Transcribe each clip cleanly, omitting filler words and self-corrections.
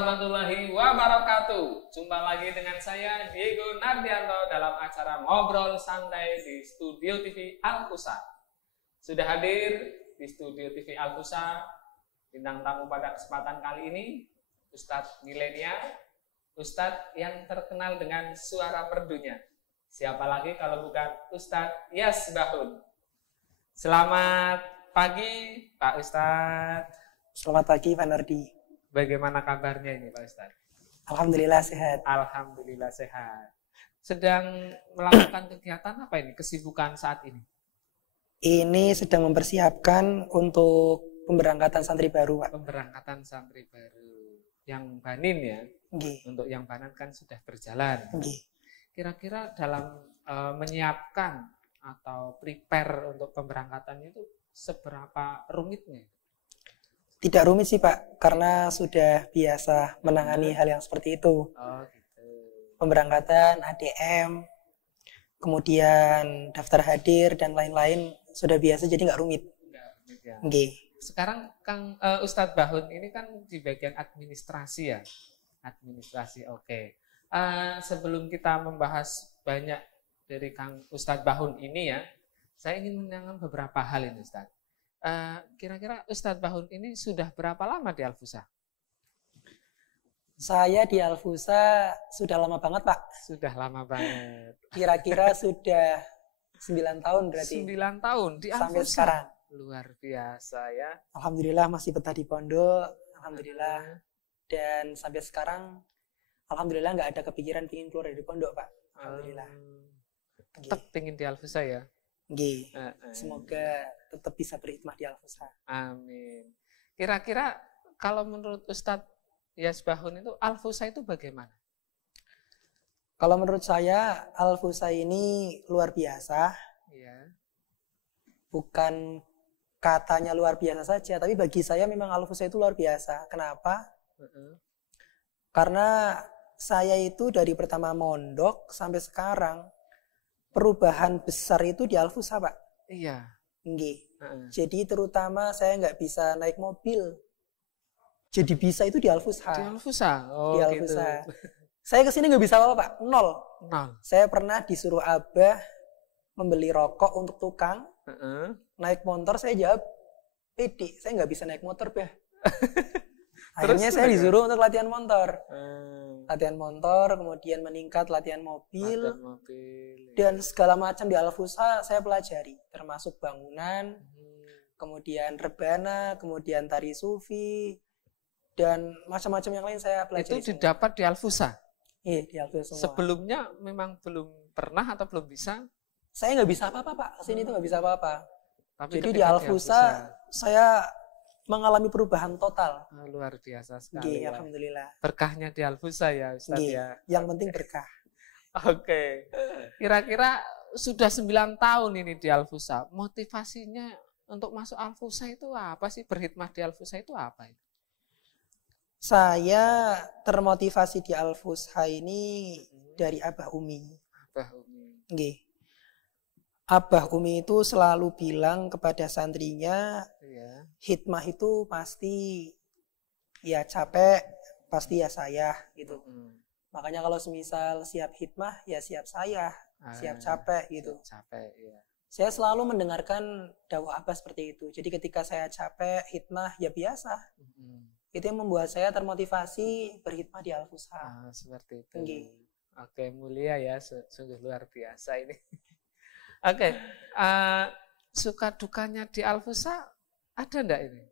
warahmatullahi wabarakatuh. Jumpa lagi dengan saya Diego Nardianto dalam acara Ngobrol Santai di Studio TV Alfusa. Sudah hadir di Studio TV Alfusa bintang tamu pada kesempatan kali ini Ustadz Milenial, Ustadz yang terkenal dengan suara merdunya. Siapa lagi kalau bukan Ustadz Yasbahun. Selamat pagi Pak Ustadz. Selamat pagi Pak Nardi. Bagaimana kabarnya ini Pak Ustadz? Alhamdulillah sehat. Alhamdulillah sehat. Sedang melakukan kegiatan apa ini? Kesibukan saat ini? Ini sedang mempersiapkan untuk pemberangkatan santri baru, Pak. Pemberangkatan santri baru. Yang banin ya? Nggih. Untuk yang banan kan sudah berjalan. Nggih. Kira-kira dalam menyiapkan atau prepare untuk pemberangkatan itu seberapa rumitnya? Tidak rumit sih Pak, karena sudah biasa menangani hal yang seperti itu. Oh gitu. Pemberangkatan, ADM, kemudian daftar hadir dan lain-lain sudah biasa, jadi nggak rumit. Nggak rumit ya. Nggih. Sekarang Kang Ustadz Bahun ini kan di bagian administrasi ya. Administrasi, oke. Sebelum kita membahas banyak dari Kang Ustadz Bahun ini ya, saya ingin menanyakan beberapa hal ini Ustadz. Kira-kira Ustadz Bahun ini sudah berapa lama di Alfusa? Saya di Alfusa sudah lama banget Pak. Sudah lama banget. Kira-kira sudah 9 tahun berarti. 9 tahun di Alfusa. Sampai sekarang. Luar biasa ya. Alhamdulillah masih betah di pondok. Alhamdulillah. Dan sampai sekarang alhamdulillah nggak ada kepikiran ingin keluar dari pondok Pak. Alhamdulillah. Tetap ingin di Alfusa ya? Nggih. Semoga tetap bisa berhikmah di Alfusa. Amin. Kira-kira kalau menurut Ustadz Yasbahun itu Alfusa itu bagaimana? Kalau menurut saya Alfusa ini luar biasa. Iya. Bukan katanya luar biasa saja, tapi bagi saya memang Alfusa itu luar biasa. Kenapa? Karena saya itu dari pertama mondok sampai sekarang perubahan besar itu di Alfusa, Pak. Iya. Nggih. Jadi terutama saya nggak bisa naik mobil. Jadi bisa itu di Alfusa. Di Alfusa? Oh, di Alfusa. Gitu. Saya kesini nggak bisa apa, Pak. Nol. Saya pernah disuruh Abah membeli rokok untuk tukang. Naik motor saya jawab, pede. Saya nggak bisa naik motor, Bah. Akhirnya saya disuruh untuk latihan motor. Latihan motor, kemudian meningkat latihan mobil, dan segala macam di Alfusa saya pelajari, termasuk bangunan, kemudian rebana, kemudian tari sufi, dan macam-macam yang lain saya pelajari. Itu didapat di Alfusa? Iya, di Alfusa semua. Sebelumnya memang belum pernah atau belum bisa? Saya nggak bisa apa-apa Pak, kesini tuh nggak bisa apa-apa. Tapi jadi di Alfusa saya mengalami perubahan total. Luar biasa sekali. Ya. Alhamdulillah. Berkahnya di Alfusa ya Ustaz ya. Yang penting berkah. Oke. Kira-kira sudah 9 tahun ini di Alfusa. Motivasinya untuk masuk Alfusa itu apa sih? Berkhidmah di Alfusa itu apa? Saya termotivasi di Alfusa ini dari Abah Umi. Abah Umi. Nggih. Abah Umi itu selalu bilang kepada santrinya, hikmah itu pasti ya capek, pasti ya saya gitu. Makanya kalau semisal siap hikmah ya siap saya, siap capek gitu. Capek, ya. Saya selalu mendengarkan dakwah Abah seperti itu. Jadi ketika saya capek hikmah ya biasa. Itu yang membuat saya termotivasi berhikmah di Alfusa. Seperti itu. Nggih. Oke, mulia ya, sungguh luar biasa ini. Oke, suka dukanya di Alfusa ada enggak ini?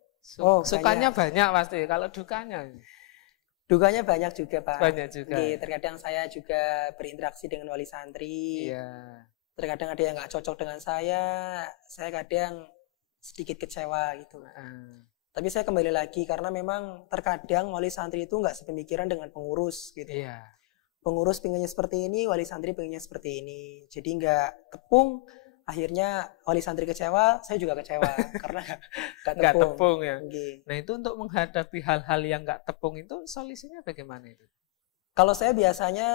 Sukanya banyak pasti, kalau dukanya? Dukanya banyak juga Pak. Banyak juga. Terkadang saya juga berinteraksi dengan wali santri. Iya. Terkadang ada yang nggak cocok dengan saya kadang sedikit kecewa gitu. Tapi saya kembali lagi karena memang terkadang wali santri itu nggak sepemikiran dengan pengurus gitu. Iya. Pengurus pengennya seperti ini, wali santri pengennya seperti ini. Jadi nggak tepung, akhirnya wali santri kecewa, saya juga kecewa karena nggak tepung ya. Nah itu untuk menghadapi hal-hal yang nggak tepung itu solusinya bagaimana itu? Kalau saya biasanya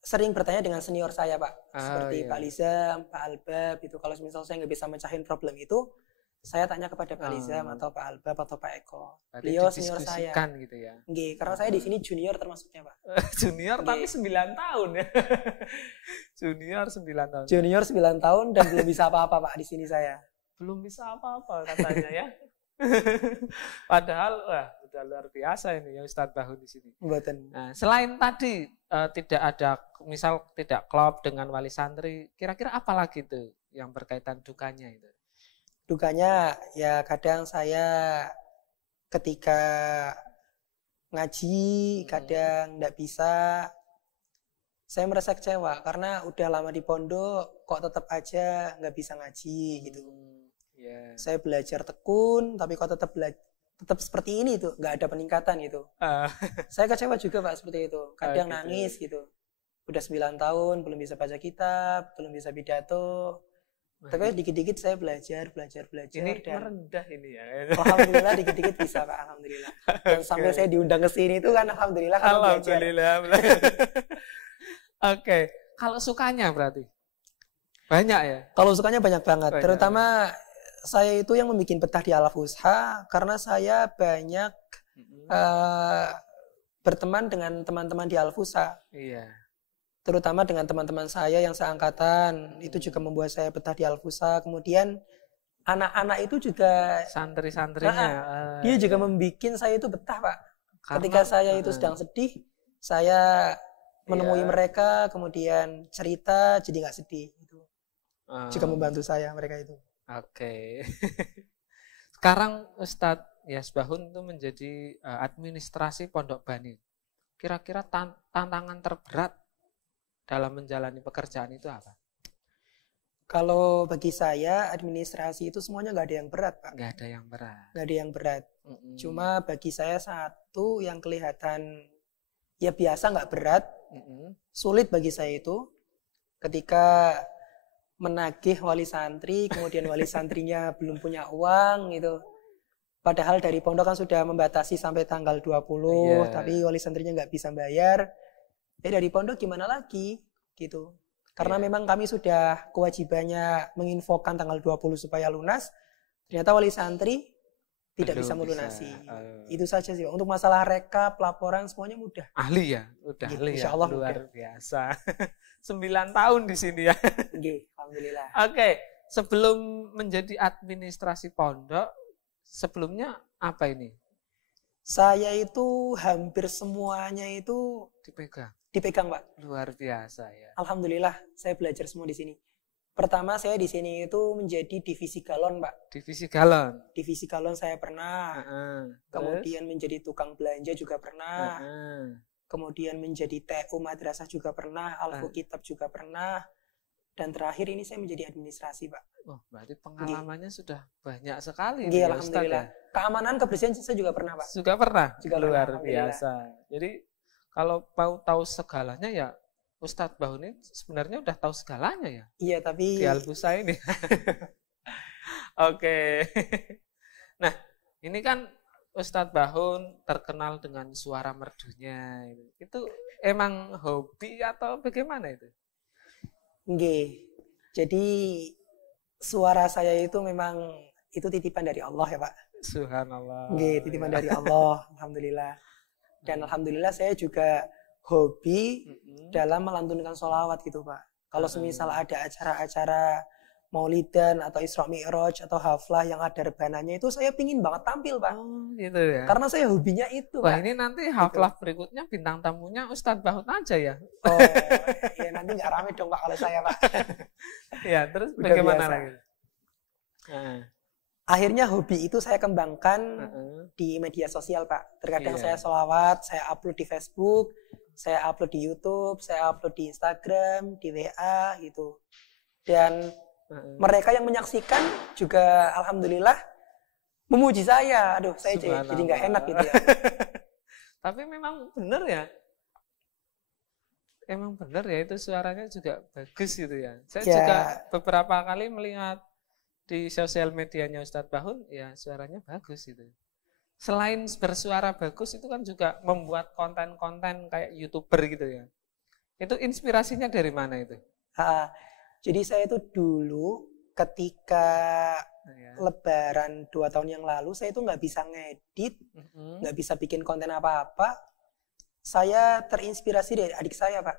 sering bertanya dengan senior saya Pak, seperti Pak Liza, Pak Albab itu. Kalau misal saya nggak bisa mecahin problem itu, Saya tanya kepada Pak Lizam atau Pak Albab atau Pak Eko. Berarti Beliau senior saya. Gitu ya. Nggih, karena saya di sini junior termasuknya, Pak. Junior tapi 9 tahun ya. Junior 9 tahun. Junior 9 tahun dan belum bisa apa-apa, Pak, di sini saya. Belum bisa apa-apa katanya ya. Padahal wah, udah luar biasa ini ya Ustadz Bahun di sini. Nah, selain tadi tidak ada, misal tidak klop dengan wali santri, kira-kira apa lagi tuh yang berkaitan dukanya itu? Dukanya ya kadang saya ketika ngaji kadang nggak bisa, saya merasa kecewa karena udah lama di pondok kok tetap aja nggak bisa ngaji gitu. Saya belajar tekun tapi kok tetap seperti ini tuh, nggak ada peningkatan gitu. Saya kecewa juga, Pak, seperti itu. Kadang nangis gitu. Udah 9 tahun belum bisa baca kitab, belum bisa pidato. Tapi dikit-dikit saya belajar. Ini dan merendah ini ya. Alhamdulillah dikit-dikit bisa, Pak, alhamdulillah. Dan sampai saya diundang ke sini itu kan alhamdulillah. Alhamdulillah. Oke, kalau sukanya berarti banyak ya? Kalau sukanya banyak banget, terutama saya itu yang membuat betah di Al-Fusha karena saya banyak berteman dengan teman-teman di Al-Fusha. Iya. Terutama dengan teman-teman saya yang seangkatan, itu juga membuat saya betah di Al-Fusha. Kemudian anak-anak itu juga santri-santrinya. Dia juga membuat saya itu betah, Pak. Ketika saya itu sedang sedih, saya menemui mereka, kemudian cerita, jadi nggak sedih. Itu juga membantu saya mereka itu. Oke. Sekarang Ustadz Yasbahun itu menjadi administrasi Pondok Bani. Kira-kira tantangan terberat dalam menjalani pekerjaan itu apa? Kalau bagi saya administrasi itu semuanya nggak ada yang berat, Pak. Nggak ada yang berat. Nggak ada yang berat. Cuma bagi saya satu yang kelihatan ya biasa nggak berat, sulit bagi saya itu ketika menagih wali santri, kemudian wali santrinya belum punya uang gitu. Padahal dari pondok kan sudah membatasi sampai tanggal 20, tapi wali santrinya nggak bisa bayar. Dari pondok gimana lagi gitu. Karena memang kami sudah kewajibannya menginfokan tanggal 20 supaya lunas. Ternyata wali santri tidak bisa melunasi. Itu saja sih. Untuk masalah rekap, laporan semuanya mudah. Ahli ya? Udah gitu, ahli ya? Allah luar mudah. Biasa. 9 tahun di sini ya. Alhamdulillah. Oke, sebelum menjadi administrasi pondok, sebelumnya apa ini? Saya itu hampir semuanya itu dipegang, Pak. Luar biasa ya. Alhamdulillah, saya belajar semua di sini. Pertama saya di sini itu menjadi divisi galon, Pak. Divisi galon. Divisi galon saya pernah. Kemudian menjadi tukang belanja juga pernah. Kemudian menjadi TU madrasah juga pernah, Alfu Kitab juga pernah. Dan terakhir ini saya menjadi administrasi, Pak. Oh, berarti pengalamannya sudah banyak sekali. Iya, alhamdulillah. Ya? Keamanan, kebersihan saya juga pernah, Pak. Juga pernah? Juga luar biasa. Jadi kalau mau tahu segalanya ya Ustadz Bahun ini sebenarnya udah tahu segalanya ya? Iya, tapi di Al-Fusha ini. Oke. Nah, ini kan Ustadz Bahun terkenal dengan suara merdunya. Itu emang hobi atau bagaimana itu? Nggih. Jadi suara saya itu memang itu titipan dari Allah ya, Pak. Subhanallah. Nggih, titipan dari Allah, alhamdulillah. Dan alhamdulillah saya juga hobi dalam melantunkan sholawat gitu, Pak. Kalau semisal ada acara-acara maulidan atau Isra Mi'raj atau haflah yang ada rebananya itu saya pingin banget tampil, Pak. Gitu ya. Karena saya hobinya itu, Wah, Pak. ini nanti haflah berikutnya bintang tamunya Ustadz Bahun aja ya. Oh, ya nanti nggak rame dong, Pak, kalau saya, Pak. Ya, terus udah bagaimana biasa lagi? Akhirnya hobi itu saya kembangkan di media sosial, Pak. Terkadang saya sholawat, saya upload di Facebook, saya upload di YouTube, saya upload di Instagram, di WA gitu. Dan mereka yang menyaksikan juga alhamdulillah memuji saya. Aduh, saya jadi nggak enak gitu ya. Tapi memang benar ya. Emang benar ya, itu suaranya juga bagus gitu ya. Saya juga beberapa kali melihat di sosial medianya Ustadz Bahun, ya suaranya bagus gitu. Selain bersuara bagus, itu kan juga membuat konten-konten kayak YouTuber gitu ya. Itu inspirasinya dari mana itu? Jadi saya itu dulu ketika Lebaran 2 tahun yang lalu saya itu nggak bisa ngedit, nggak bisa bikin konten apa-apa. Saya terinspirasi dari adik saya, Pak.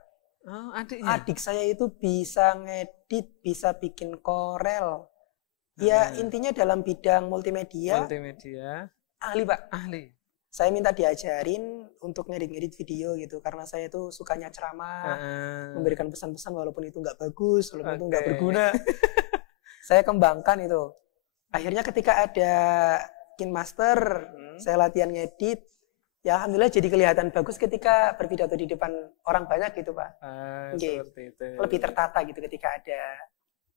Oh, adiknya? Adik saya itu bisa ngedit, bisa bikin korel. Ya intinya dalam bidang multimedia. Multimedia. Ahli, Pak. Ahli. Saya minta diajarin untuk ngedit-ngedit video gitu, karena saya itu sukanya ceramah, memberikan pesan-pesan walaupun itu nggak bagus, walaupun itu nggak berguna. Saya kembangkan itu. Akhirnya ketika ada KineMaster, saya latihan ngedit. Ya alhamdulillah jadi kelihatan bagus ketika berpidato di depan orang banyak gitu, Pak. Seperti itu. Lebih tertata gitu ketika ada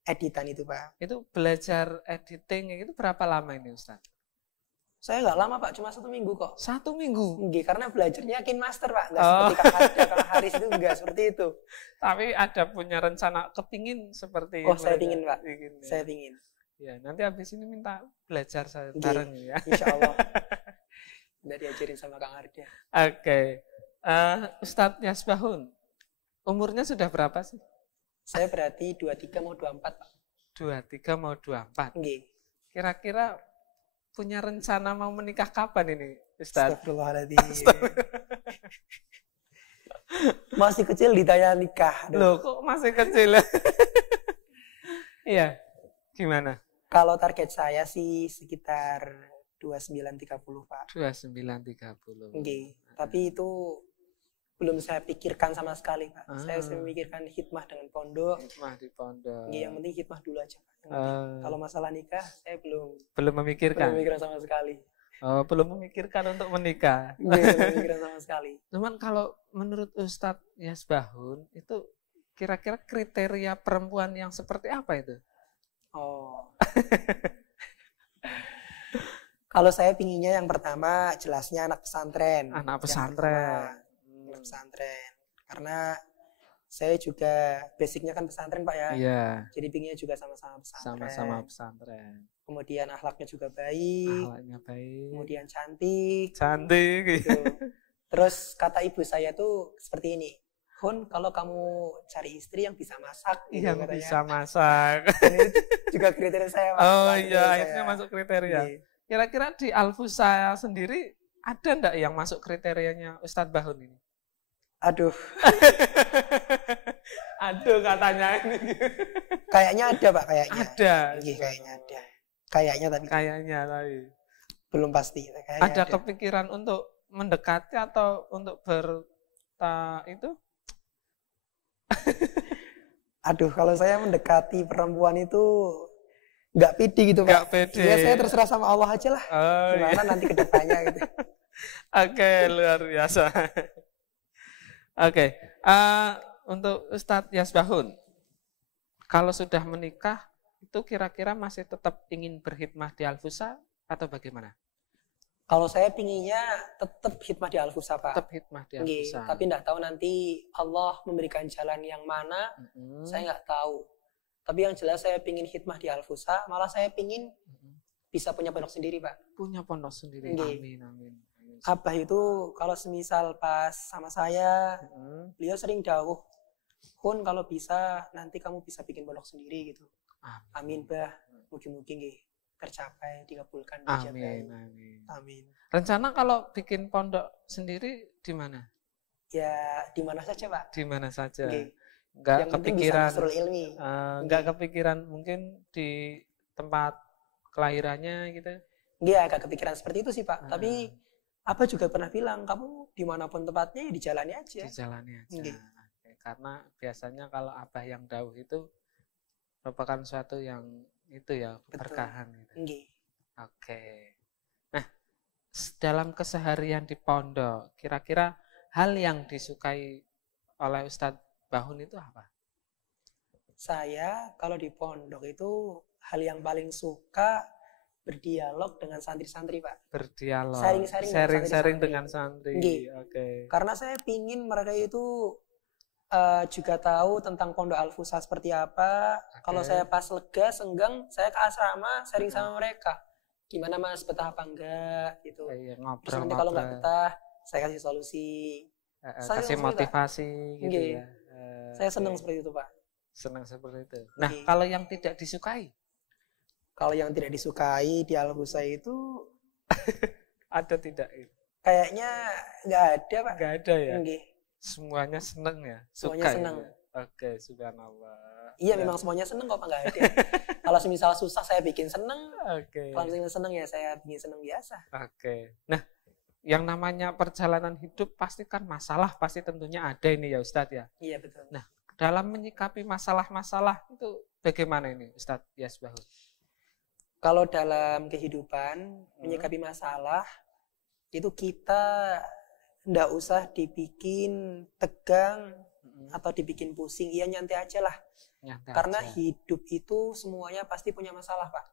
editan itu, Pak. Itu belajar editing itu berapa lama ini, Ustaz? Saya nggak lama, Pak, cuma 1 minggu kok. 1 minggu? Nggih, karena belajarnya KineMaster, Pak. Nggak seperti Kang Haris itu, nggak seperti itu. Tapi ada punya rencana kepingin seperti Oh, saya pingin, Pak. Pingin, ya. Saya pingin. Ya, nanti habis ini minta belajar saya bareng ya. Insya Allah. Udah diajarin sama Kang Ardia. Oke. Ustadz Yasbahun, umurnya sudah berapa sih? Saya berarti 23 mau 24, Pak. 23 mau 24. Nggih. Kira-kira punya rencana mau menikah kapan ini, Ustadz? Astagfirullahaladzim. Masih kecil ditanya nikah. Loh, kok masih kecil? Iya, gimana? Kalau target saya sih sekitar 29-30, Pak. 29-30. Nggih, tapi itu belum saya pikirkan sama sekali, Pak. Saya memikirkan hikmah dengan pondok. Hikmah di pondok. Nggih, yang penting hikmah dulu aja, Pak. Kalau masalah nikah, saya belum memikirkan. Belum memikirkan sama sekali. Oh, belum memikirkan untuk menikah. Belum memikirkan sama sekali. Cuman kalau menurut Ustadz Yasbahun, itu kira-kira kriteria perempuan yang seperti apa itu? Oh. Kalau saya pinginnya yang pertama jelasnya anak pesantren. Anak pesantren. Anak pesantren. Karena saya juga basicnya kan pesantren, Pak ya. Iya. Jadi pinginnya juga sama-sama pesantren. Sama-sama pesantren. Kemudian akhlaknya juga baik. Akhlaknya baik. Kemudian cantik. Cantik. Gitu. Terus kata ibu saya tuh seperti ini. Hun, kalau kamu cari istri yang bisa masak. Gitu, yang katanya. bisa masak. Dan itu juga kriteria saya, Pak. Oh iya, akhirnya masuk kriteria. Iya. Kira-kira di Al-Fusa sendiri ada enggak yang masuk kriterianya Ustadz Bahun ini? Aduh. Aduh katanya ini. Kayaknya ada, Pak, kayaknya. Ada. Iya, kayaknya ada. Kayaknya tapi belum pasti. Kayaknya ada kepikiran untuk mendekati atau untuk itu? Aduh, kalau saya mendekati perempuan itu nggak pede gitu, Pak. Nggak pede. Ya saya terserah sama Allah aja lah. Oh, gimana nanti ke depannya gitu. Oke, luar biasa. Oke, untuk Ustadz Yasbahun, kalau sudah menikah, itu kira-kira masih tetap ingin berkhidmah di Al-Fusa atau bagaimana? Kalau saya pinginnya tetap khidmah di Al-Fusa, Pak. Tetap khidmah di Al-Fusa. Tapi nggak tahu nanti Allah memberikan jalan yang mana, saya nggak tahu. Tapi yang jelas saya pingin khidmah di Al-Fusa, malah saya pingin bisa punya pondok sendiri, Pak. Punya pondok sendiri, amin, amin. Abah itu kalau semisal pas sama saya, beliau sering dawuh, Hun, kalau bisa nanti kamu bisa bikin pondok sendiri gitu. Amin, Bah. Mungkin tercapai, dikabulkan, dijabai. Amin. Rencana kalau bikin pondok sendiri di mana? Ya di mana saja, Pak. Di mana saja. Enggak kepikiran. Enggak kepikiran mungkin di tempat kelahirannya gitu. Iya, agak kepikiran seperti itu sih, Pak. Tapi Abah juga pernah bilang, kamu dimanapun tempatnya ya dijalani aja. Dijalani aja. Karena biasanya kalau Abah yang dawuh itu merupakan suatu yang itu ya, keberkahan gitu. Oke. Nah, dalam keseharian di pondok, kira-kira hal yang disukai oleh Ustadz Bahun itu apa? Saya kalau di pondok itu hal yang paling suka berdialog dengan santri-santri, Pak. Berdialog. Sharing dengan santri. Oke. Karena saya pingin mereka itu juga tahu tentang pondok Al-Fusa seperti apa. Kalau saya pas lega, senggang, saya ke asrama sharing sama mereka. Gimana Mas, betah apa enggak gitu. Terus nanti kalau enggak betah, saya kasih solusi. Kasih motivasi gitu ya. Saya senang seperti itu, Pak. Senang seperti itu. Nah, kalau yang tidak disukai? Kalau yang tidak disukai di Al-Husa itu ada tidak? Kayaknya nggak ada, Pak. Nggak ada ya? Nggih. Semuanya seneng ya? Semuanya Suka seneng. Ya? Oke, subhanallah. Iya, memang semuanya seneng kok, Pak, nggak ada. Kalau semisal susah saya bikin seneng. Oke. Kalau misalnya seneng ya saya bikin seneng biasa. Oke. Nah, yang namanya perjalanan hidup pasti kan masalah, pasti tentunya ada ini ya Ustadz ya? Iya, betul. Nah, dalam menyikapi masalah-masalah itu bagaimana ini Ustadz Yasbahun? Kalau dalam kehidupan menyikapi masalah itu kita nggak usah dibikin tegang atau dibikin pusing, iya nyantai aja lah. Karena hidup itu semuanya pasti punya masalah, Pak.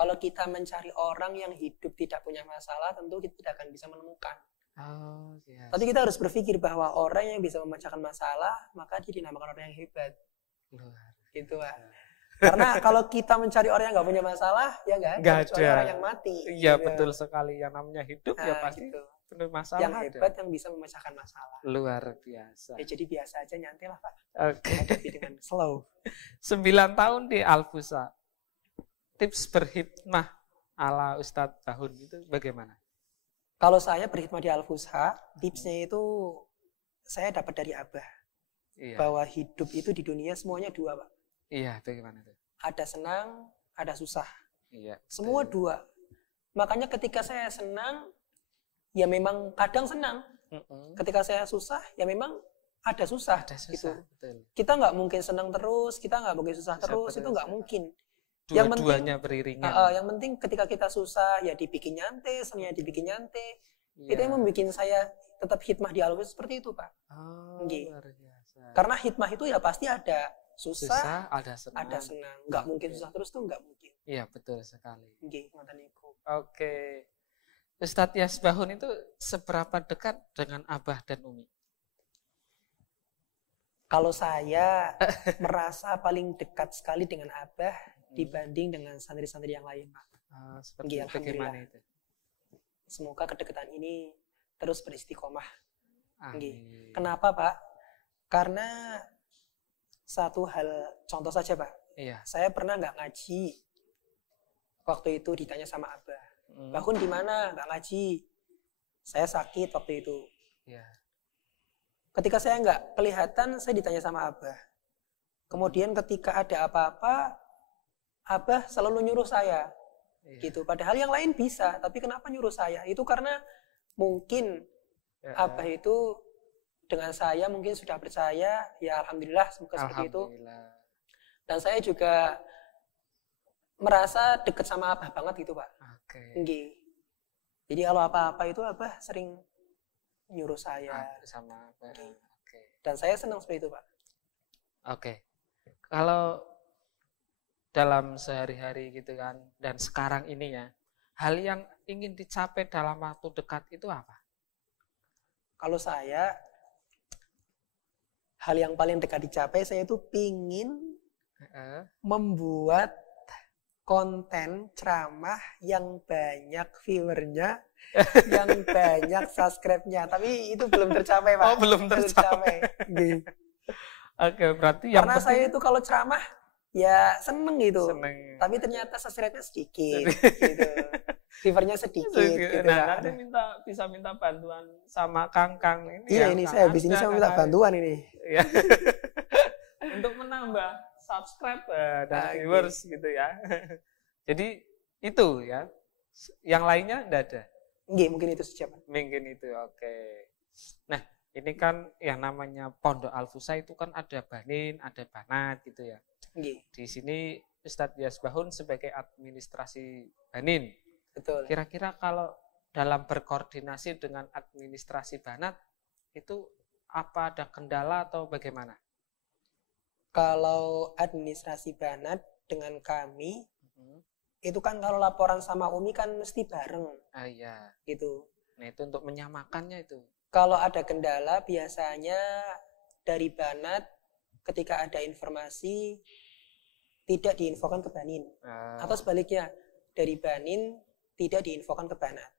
Kalau kita mencari orang yang hidup tidak punya masalah, tentu kita tidak akan bisa menemukan. Tapi kita harus berpikir bahwa orang yang bisa memecahkan masalah, maka dia dinamakan orang yang hebat. Gitu, Pak. Karena kalau kita mencari orang yang nggak punya masalah, ya nggak ada. Kecuali orang yang mati. Iya, betul sekali. Yang namanya hidup ya pasti gitu. Penuh masalah. Yang hebat yang bisa memecahkan masalah. Luar biasa. Ya, jadi biasa aja, nyantai lah, Pak. Oke. Hadapi dengan slow. 9 tahun di Al-Husa. Tips berhikmah ala Ustadz Bahun itu bagaimana? Kalau saya berhikmah di Al-Husa, tipsnya itu saya dapat dari Abah. Iya. Bahwa hidup itu di dunia semuanya dua, Pak. Iya, bagaimana itu? Ada senang, ada susah. Iya. Semua dua. Makanya ketika saya senang, ya memang kadang senang. Ketika saya susah, ya memang ada susah. Ada susah, gitu. Betul. Kita nggak mungkin senang terus, kita nggak mungkin susah terus, itu nggak mungkin. Dua-duanya beriringan. Yang penting ketika kita susah, ya dibikin nyantai, senangnya dibikin nyantai. Itu yang membuat saya tetap hikmah di Al-Husa seperti itu, Pak. Luar biasa. Karena hikmah itu ya pasti ada susah, ada senang. Nggak mungkin susah terus tuh nggak mungkin. Iya, betul sekali. Oke. Ustadz Yasbahun itu seberapa dekat dengan Abah dan Umi? Kalau saya merasa paling dekat sekali dengan Abah dibanding dengan santri-santri yang lain, Pak. Seperti bagaimana itu? Semoga kedekatan ini terus beristiqomah. Kenapa, Pak? Karena satu hal, contoh saja, Pak. Iya. Saya pernah nggak ngaji. Waktu itu ditanya sama Abah, Bahun di mana? Nggak ngaji. Saya sakit waktu itu. Iya. Ketika saya nggak kelihatan, saya ditanya sama Abah. Kemudian ketika ada apa-apa, Abah selalu nyuruh saya. Gitu. Padahal yang lain bisa, tapi kenapa nyuruh saya? Itu karena mungkin Abah itu dengan saya mungkin sudah percaya, ya alhamdulillah semoga seperti itu. Dan saya juga merasa dekat sama Abah banget gitu, Pak. Jadi kalau apa-apa itu Abah sering nyuruh saya sama Abah. Dan saya senang seperti itu, Pak. Kalau dalam sehari-hari gitu kan, dan sekarang ini ya, hal yang ingin dicapai dalam waktu dekat itu apa? Kalau saya, hal yang paling dekat dicapai, saya itu pingin membuat konten ceramah yang banyak viewernya, yang banyak subscribe-nya. Tapi itu belum tercapai, Pak. Belum tercapai. Berarti karena saya itu kalau ceramah, ya seneng gitu. Tapi ternyata subscribe-nya sedikit. Gitu. Viewernya sedikit. Gitu, nah, nanti bisa minta bantuan sama Kang ini. Iya, ini saya habis ini saya minta bantuan ini. Untuk menambah subscribe dan viewers gitu ya. Jadi itu ya. Yang lainnya enggak ada. Mungkin itu saja, Pak. Mungkin itu. Nah, ini kan yang namanya Pondok Al-Husa itu kan ada banin, ada banat gitu ya. Di sini Ustadz Yasbahun sebagai administrasi banin. Betul. Kira-kira kalau dalam berkoordinasi dengan administrasi banat itu apa, ada kendala atau bagaimana? Kalau administrasi banat dengan kami itu kan kalau laporan sama Umi kan mesti bareng. Iya. Gitu. Nah, itu untuk menyamakannya itu. Kalau ada kendala biasanya dari banat ketika ada informasi tidak diinfokan ke banin. Atau sebaliknya, dari banin tidak diinfokan ke banat.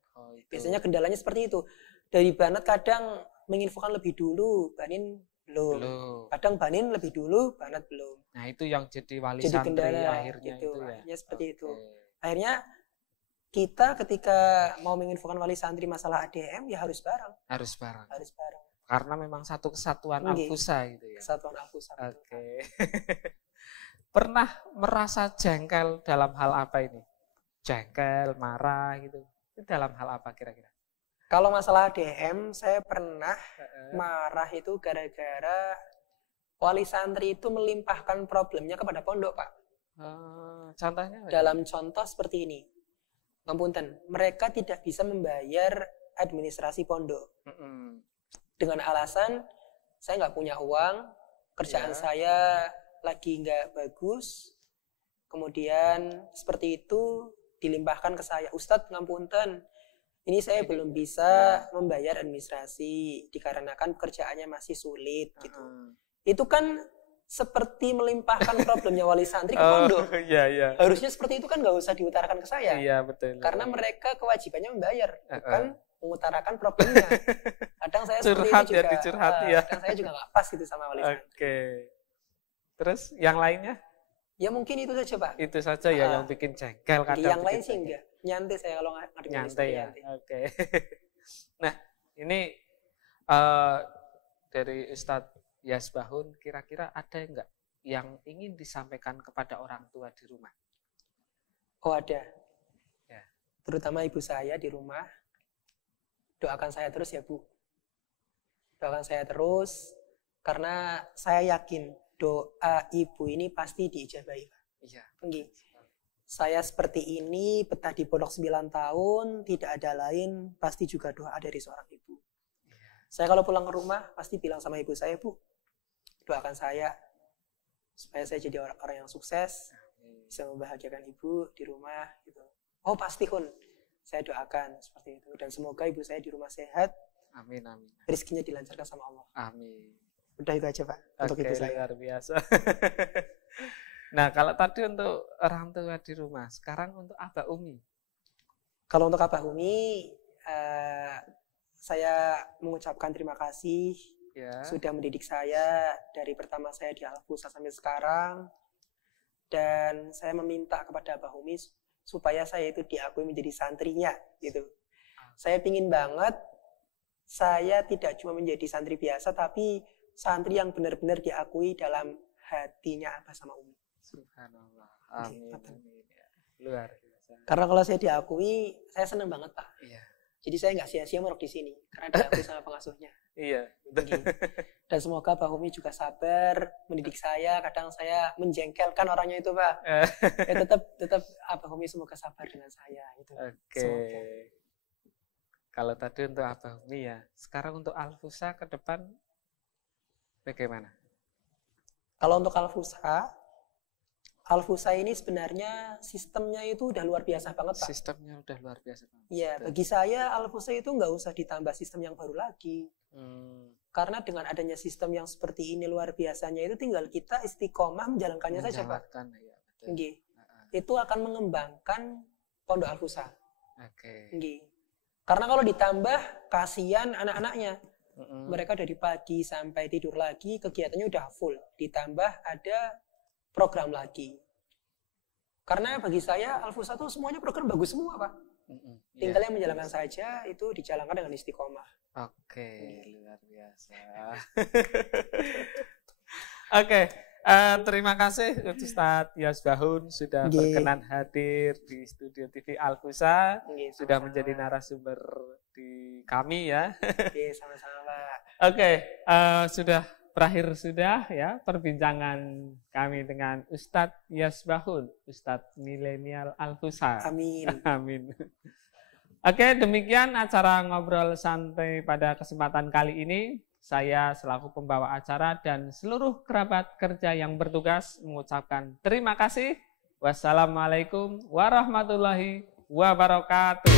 Biasanya kendalanya seperti itu. Dari banat kadang menginfokan lebih dulu, banin Belum. Kadang banin lebih dulu, banat belum. Nah itu yang jadi wali santri akhirnya itu ya. Akhirnya seperti itu. Akhirnya kita ketika mau menginfokan wali santri masalah ADM ya harus bareng. Harus bareng. Karena memang satu kesatuan Al-Fusa gitu ya. Kesatuan Al-Fusa. Oke. Pernah merasa jengkel dalam hal apa ini? Jengkel, marah gitu. Itu dalam hal apa kira-kira? Kalau masalah ADM, saya pernah marah itu gara-gara wali santri itu melimpahkan problemnya kepada pondok, Pak. Contohnya? Dalam contoh seperti ini. Ngapunten, mereka tidak bisa membayar administrasi pondok. Dengan alasan, saya nggak punya uang, kerjaan saya lagi nggak bagus, kemudian seperti itu dilimpahkan ke saya. Ustadz, ngapunten, ini saya belum bisa membayar administrasi dikarenakan pekerjaannya masih sulit gitu. Itu kan seperti melimpahkan problemnya wali santri ke pondok. Iya. Harusnya seperti itu kan nggak usah diutarakan ke saya. Iya, betul. Karena mereka kewajibannya membayar, bukan mengutarakan problemnya. Kadang saya curhat seperti itu juga. Dicurhati ya. Kadang saya juga nggak pas gitu sama wali santri. Oke. Terus yang lainnya? Ya mungkin itu saja, Pak. Itu saja ya yang bikin jengkel kadang. Yang lain sih enggak. Nyantai saya kalau ngadepin nyantai ya. Oke. Nah, ini dari Ustadz Yasbahun kira-kira ada enggak yang ingin disampaikan kepada orang tua di rumah? Oh, ada. Ya. Terutama ibu saya di rumah. Doakan saya terus ya, Bu. Doakan saya terus karena saya yakin doa ibu ini pasti diijabahi, Pak. Iya. Saya seperti ini, betah di pondok 9 tahun, tidak ada lain, pasti juga doa dari seorang ibu. Iya. Saya kalau pulang ke rumah, pasti bilang sama ibu saya, Bu, doakan saya, supaya saya jadi orang yang sukses, bisa membahagiakan ibu di rumah. Gitu. Oh pasti, Hun, saya doakan seperti itu. Dan semoga ibu saya di rumah sehat. Amin. Rezekinya dilancarkan sama Allah. Amin. Udah itu aja, Pak, untuk ibu saya. Luar biasa. Nah, kalau tadi untuk orang tua di rumah, sekarang untuk Abah Umi. Kalau untuk Abah Umi, saya mengucapkan terima kasih sudah mendidik saya dari pertama saya di Al-Fusa sampai sekarang. Dan saya meminta kepada Abah Umi supaya saya itu diakui menjadi santrinya gitu. Saya pingin banget saya tidak cuma menjadi santri biasa, tapi santri yang benar-benar diakui dalam hatinya Abah sama Umi. Subhanallah. Amin. Luar biasa. Karena kalau saya diakui, saya senang banget, Pak. Iya. Jadi saya nggak sia-sia merok di sini karena diakui sama pengasuhnya. Iya. Dan semoga Pak Umi juga sabar mendidik saya. Kadang saya menjengkelkan orangnya itu, Pak. Ya tetap Abah Umi semoga sabar dengan saya. Itu. Oke. Kalau tadi untuk Abah Umi ya, sekarang untuk Al-Fusa ke depan bagaimana? Kalau untuk Al-Fusa ini sebenarnya sistemnya itu udah luar biasa banget, Pak. Sistemnya udah luar biasa banget. Iya, bagi saya Al-Fusa itu nggak usah ditambah sistem yang baru lagi. Karena dengan adanya sistem yang seperti ini luar biasanya itu tinggal kita istiqomah menjalankannya saja, Pak. Ya, itu akan mengembangkan Pondok Al-Fusa. Oke. Karena kalau ditambah kasihan anak-anaknya. Mereka dari pagi sampai tidur lagi, kegiatannya udah full. Ditambah ada program lagi. Karena bagi saya Al-Fusa itu semuanya program bagus semua, Pak. Tinggal yang menjalankan saja, itu dijalankan dengan istiqomah. Oke, luar biasa. Oke, terima kasih Ustadz Yasbahun sudah berkenan hadir di studio TV Al-Fusa, sudah menjadi narasumber di kami ya. Oke, sama-sama, Pak. Oke, sudah berakhir ya perbincangan kami dengan Ustadz Yasbahun, Ustadz Milenial Al-Fusa. Amin. Amin. Oke, demikian acara ngobrol santai pada kesempatan kali ini. Saya selaku pembawa acara dan seluruh kerabat kerja yang bertugas mengucapkan terima kasih. Wassalamualaikum warahmatullahi wabarakatuh.